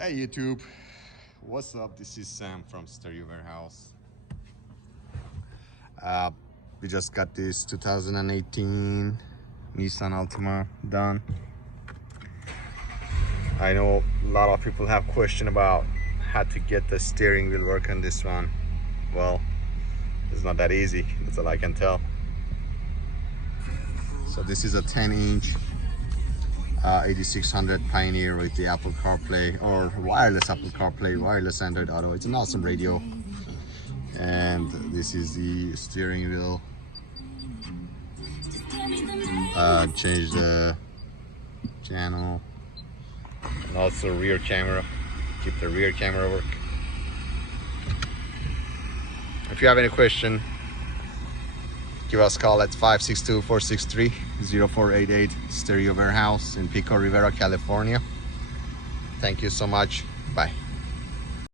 Hey YouTube, what's up? This is Sam from Stereo Warehouse. We just got this 2018 Nissan Altima done. I know a lot of people have question about how to get the steering wheel work on this one. Well, it's not that easy, that's all I can tell. So this is a 10-inch 8600 Pioneer with the Apple CarPlay or wireless Apple CarPlay, wireless Android Auto. It's an awesome radio. And this is the steering wheel. Change the channel and also rear camera. Keep the rear camera work. If you have any question, give us a call at 562-463-0488 Stereo Warehouse in Pico Rivera, California. Thank you so much. Bye.